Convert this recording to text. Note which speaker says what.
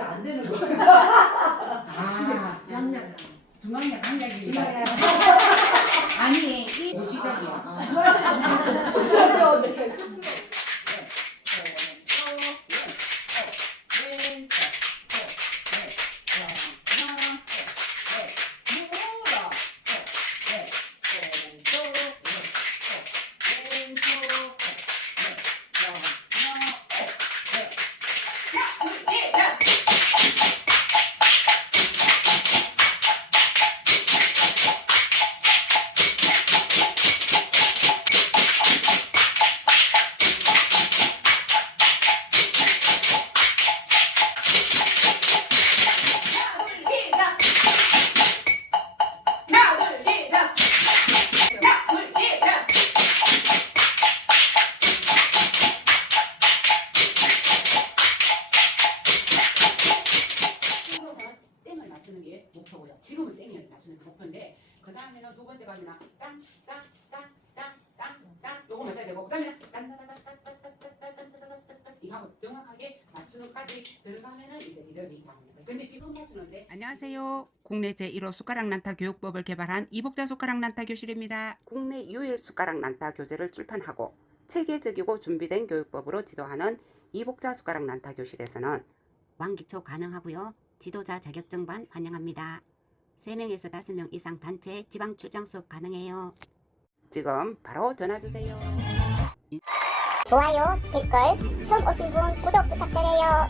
Speaker 1: 안 되는 거.
Speaker 2: 아,
Speaker 1: 양양.
Speaker 2: 중앙약 한약이
Speaker 1: 중앙에
Speaker 2: 아니 이 시작이야.
Speaker 1: 어 게
Speaker 2: 목표고요. 지금은 땡을 맞추는 게 목표인데 그 다음에는 두 번째 가지나 땅땅땅땅땅땅땅 요거 맞춰야 되고 그 다음에 이하고 정확하게 맞추는까지 들어가면은 이제 나오는 거예요. 근데 지금 맞추는데
Speaker 3: 안녕하세요. 국내 제1호 숟가락 난타 교육법을 개발한 이복자 숟가락 난타 교실입니다. 국내 유일 숟가락 난타 교재를 출판하고 체계적이고 준비된 교육법으로 지도하는 이복자 숟가락 난타 교실에서는 왕기초 가능하고요. 지도자 자격증반 환영합니다. 3명에서 5명 이상 단체 지방 출장 수업 가능해요. 지금 바로 전화 주세요.
Speaker 4: 좋아요, 댓글, 처음 오신 분 구독 부탁드려요.